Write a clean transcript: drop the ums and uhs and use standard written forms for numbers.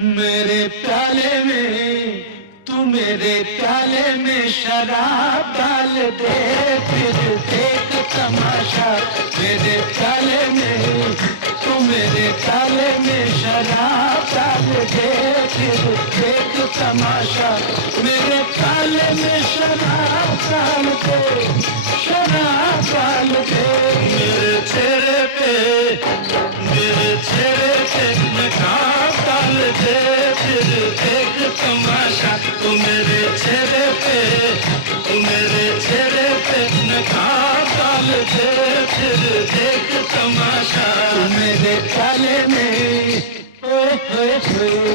मेरे प्याले में तू मेरे प्याले में शराब डाल दे, फिर देख तमाशा। मेरे प्याले में तू मेरे प्याले में शराब डाल दे, फिर देख तमाशा। मेरे प्याले में शराब डाल दे, शराब डाल दे। मेरे चेहरे पे नकाब डाल दे, फिर देख तमाशा। तू मेरे चेहरे पे नकाब डाल दे, फिर देख तमाशा। तू मेरे प्याले में ओए होए होए